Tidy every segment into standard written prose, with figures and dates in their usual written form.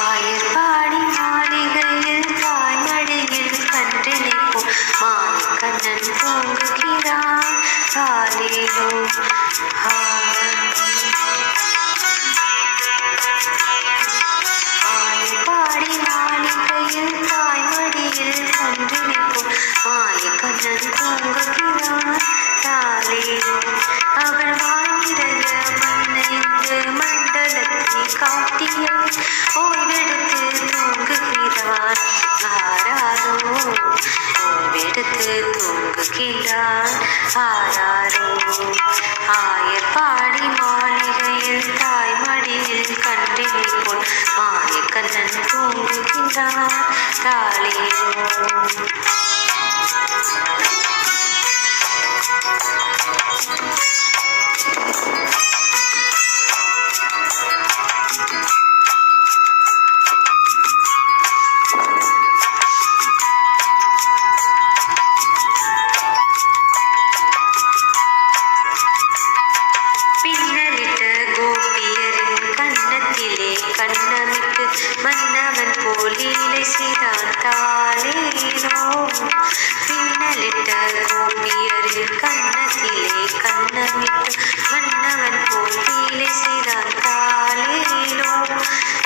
ஆயர்பாடி மாளிகையில் தாய்மடியில் கன்றினைப்போ மாயக்கண்ணன் தூங்குகிறான் காலையிலோ. ஆயர்பாடி மாளிகையில் தாய்மடியில் கன்றினைப்போ மாயக்கண்ணன் தூங்குகிறான் காலையிலோ. அவள் வாழ்கிற மண்ணைந்து மண்டலத்தை காட்டிய ஓய்வெடுத்து தூங்குகிறான் ஆராரோ. ஓய்வெடுத்து தூங்குகிறான் ஆராரோ. ஆயர்பாடி மாளிகையில் தாய்மடியில் கன்றினை போல் மாயக்கண்ணன் தூங்குகிறான் காலையிலோ. பின்னலிட்ட கோபியரின் கன்னத்திலே கண்ணமிட்டு மன்னவன் போல் லீலை செய்தான் தாலேனோ. பின்னலிட்ட கோபியரின் கன்னத்திலே கண்ணமிட்டு மன்னவன் போல் லீலை செய்தான் தாலேனோ.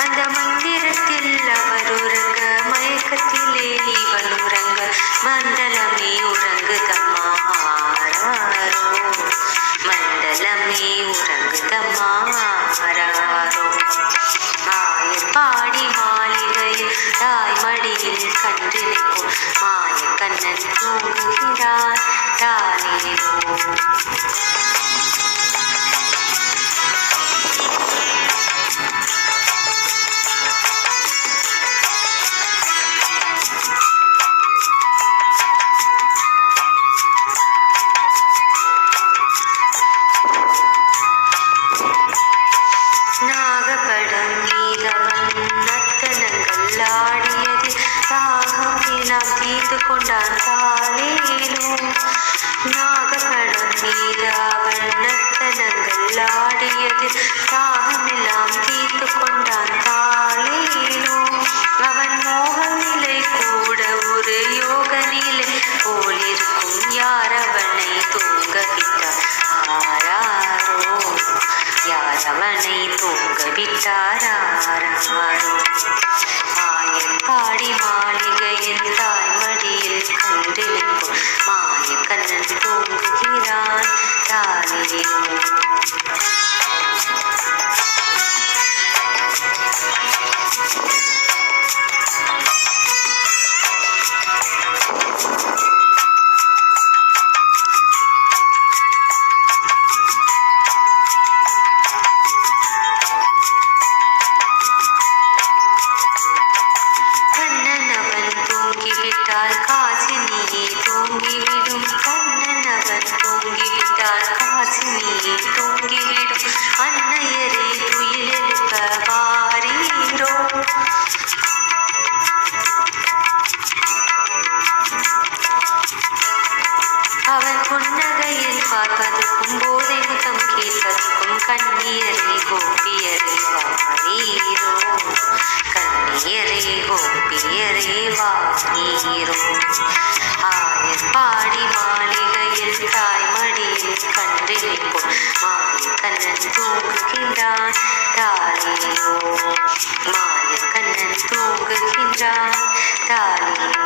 அந்த மந்திரத்தில் அவர் உறங்க மயக்கத்திலே இவன் உறங்க மண்டலமே உறங்குதம்மா ஆராரோ. மண்டலமே உறங்குதம்மா ஆராரோ. ஆயர்பாடி மாளிகையில் தாய்மடியில் கன்றினைப்போ மாயக்கண்ணன் தூங்குகிறான் தாலேனோ. நாகப்படம் மீதவன் நர்த்தனங்கள் ஆடியது தாகம் எல்லாம் தீர்த்து கொண்டான் தாலேனோ. நாகப்படம் மீது அவன் நர்த்தனங்கள் ஆடியது தாகம் எல்லாம் தீர்த்து கொண்டான் தாலேனோ. அவன் மோக நிலை கூட ஒரு யோக நிலை போலிருக்கும் யார் அவனை தூங்க விட்டார் ஆராரோ. யார் அவனை தூங்க விட்டார் ஆராரோ. ஆயர்பாடி மாளிகையில் தாய்மடியில் கன்றினைப்போ மாயக்கண்ணன் தூங்குகிறான் தாலேனோ. கண்ணனவன் தூங்கிவிட்டால் காசினியே தூங்கிவிடும். கண்ணனவன் தூங்கிவிட்டால் காசினியே தூங்கிவிடும். அன்னையரே துயிலெழுப்ப வாரீரோ. அவன் புன்னகையில் பார்ப்பதற்கும் போதை முகம் கேட்பதற்கும் கண்ணியரே கோபியரே வாரீரோ. கண்ணியரே கோபியரே வாரீரோ. ஆயர்பாடி மாளிகையில் தாய்மடியில் கன்றினைப்போ மாயக்கண்ணன் தூங்குகின்றான் தாலேனோ. மாயக்கண்ணன் தூங்குகின்றான் தாலேனோ.